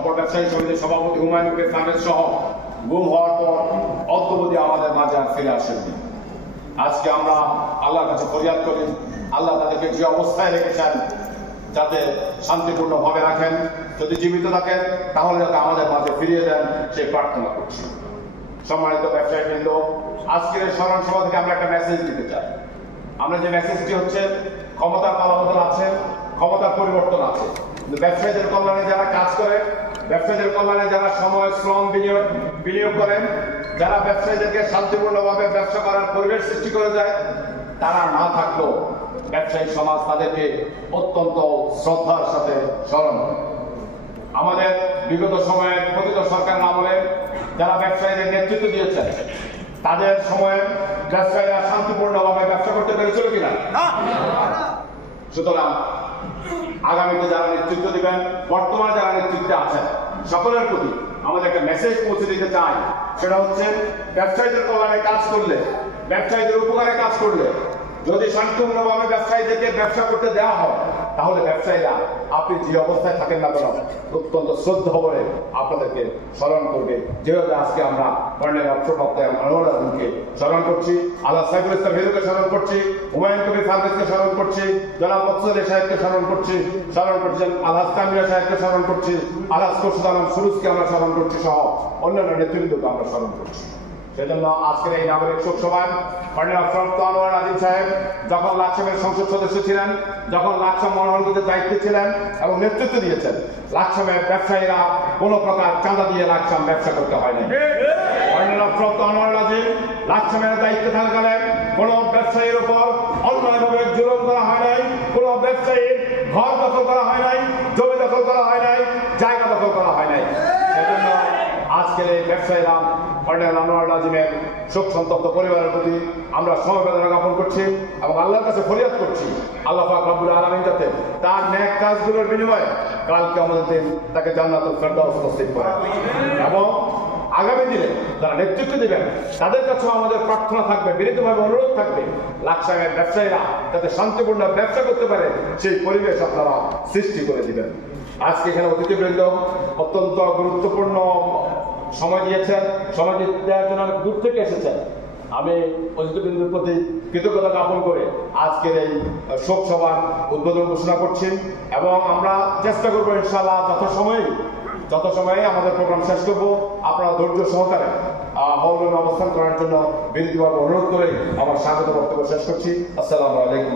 অপর ব্যবসায়ী সমিতির সভাপতি হুমায়ুন কবির ফারভেজ সহ গুম হওয়ার পর অদ্যবধি আমাদের মাঝে আর ফিরে আসেননি। আজকে আমরা আল্লাহর কাছে ফরিয়াদ করি, আল্লাহ তাদেরকে যে অবস্থায় রেখেছেন যাতে শান্তিপূর্ণভাবে রাখেন, যদি জীবিত থাকেন তাহলে যাতে আমাদের মাঝে ফিরিয়ে দেন সেই প্রার্থনা করছি। সম্মানিত ব্যবসায়ীবৃন্দ, আজকের এই স্মরণ সভা থেকে আমরা একটা মেসেজ দিতে চাই। আমরা যে মেসেজটি হচ্ছে, ক্ষমতার পালাবদল আছে, ক্ষমতার পরিবর্তন আছে, কিন্তু ব্যবসায়ীদের কল্যাণে যারা কাজ করে, ব্যবসায়ীদের কল্যাণে যারা সময় শ্রম বিনিয়োগ করেন, যারা ব্যবসায়ীদেরকে শান্তিপূর্ণভাবে ব্যবসা করার পরিবেশ সৃষ্টি করে যায়, তারা না থাকলেও ব্যবসায়ী সমাজ তাদেরকে অত্যন্ত শ্রদ্ধার সাথে স্মরণ করে। আমাদের বিগত সময়ে পতিত সরকারের আমলে যারা ব্যবসায়ীদের নেতৃত্ব দিয়েছেন, তাদের সময়ে ব্যবসায়ীরা শান্তিপূর্ণভাবে ব্যবসা করতে পেরেছিল কিনা? সুতরাং আগামীতে যারা নেতৃত্ব দিবেন, বর্তমানে যারা নেতৃত্বে আছেন, সকলের প্রতি আমাদের একটা মেসেজ পৌঁছে দিতে চাই। সেটা হচ্ছে, ব্যবসায়ীদের কল্যাণে কাজ করলে, ব্যবসায়ীদের উপকারে কাজ করলে, যদি শান্তিপূর্ণভাবে ব্যবসায়ীদেরকে ব্যবসা করতে দেওয়া হয়, তাহলে ব্যবসায়ীরা আপনি যে অবস্থায় থাকেন না কেন অত্যন্ত শ্রদ্ধা ভরে আপনাদেরকে স্মরণ করবে। যেভাবে আজকে আমরা কর্নেল অবসরপ্রাপ্ত আনোয়ার আজমকে স্মরণ করছি, আল্লাহ সাইফুল ইসলাম হিরুকে স্মরণ করছি, হুমায়ুন কবির ফারভেজকে স্মরণ করছি, জনাব মকসুদ আলী সাহেবকে স্মরণ করছি, আলহাজ কামিলা সাহেবকে স্মরণ করছি, আলহাজ খোরশেদ আলম সুরুজকে আমরা স্মরণ করছি সহ অন্যান্য নেতৃবৃন্দকে আমরা স্মরণ করছি। সেজন্য আজকের এই নাগরিক শোক সভায় কর্নেল অবসরপ্রাপ্ত আনোয়ার আজিম সাহেব যখন লাকসামের সংসদ সদস্য ছিলেন, যখন লাকসাম মনোনয়নের দায়িত্বে ছিলেন এবং নেতৃত্ব দিয়েছেন, লাকসামের ব্যবসায়ীরা কোনো প্রকার চাঁদা দিয়ে লাকসাম ব্যবসা করতে হয়নি। কর্নেল অবসরপ্রাপ্ত আনোয়ার আজিম লাকসামের দায়িত্বে থাকাকালীন কোনো ব্যবসায়ীর উপর অন্যায়ভাবে জুলুম করা হয় নাই, কোনো ব্যবসায়ীর ঘর দখল করা হয় নাই, জমি দখল করা হয় নাই, জায়গা দখল করা হয় নাই। সেজন্য আজকের এই ব্যবসায়ীরা কর্নেল আনোয়ার আজিমের শোক সন্তপ্ত পরিবারের প্রতি আমরা সমবেদনা জ্ঞাপন করছি এবং আল্লাহর কাছে ফরিয়াদ করছি, আল্লাহ পাক রব্বুল আলামিন যাতে তার নেক কাজগুলোর বিনিময়ে কালকে আমাদের দিন তাকে জান্নাতুল ফেরদাউস নসিব করেন। এবং আগামী দিনে যারা নেতৃত্ব দিবেন তাদের কাছেও আমাদের প্রার্থনা থাকবে, বিনীতভাবে অনুরোধ থাকবে, লাকসামের ব্যবসায়ীরা যাতে শান্তিপূর্ণ ব্যবসা করতে পারে সেই পরিবেশ আপনারা সৃষ্টি করে দিবেন। আজকে এখানে অতিথিবৃন্দ অত্যন্ত গুরুত্বপূর্ণ সময় দিয়েছেন, সময় দেওয়ার জন্য অনেক দূর থেকে এসেছেন। আমি অতিথিবৃন্দের প্রতি কৃতজ্ঞতা জ্ঞাপন করে আজকের এই শোক সভার উদ্বোধন ঘোষণা করছি এবং আমরা চেষ্টা করবো ইনশাআল্লাহ যত সময়ে আমাদের প্রোগ্রাম শেষ করবো আপনারা ধৈর্য সহকারে হলরুমে অবস্থান করার জন্য বিনীতভাবে অনুরোধ করে আমার স্বাগত বক্তব্য শেষ করছি। আসসালামু আলাইকুম।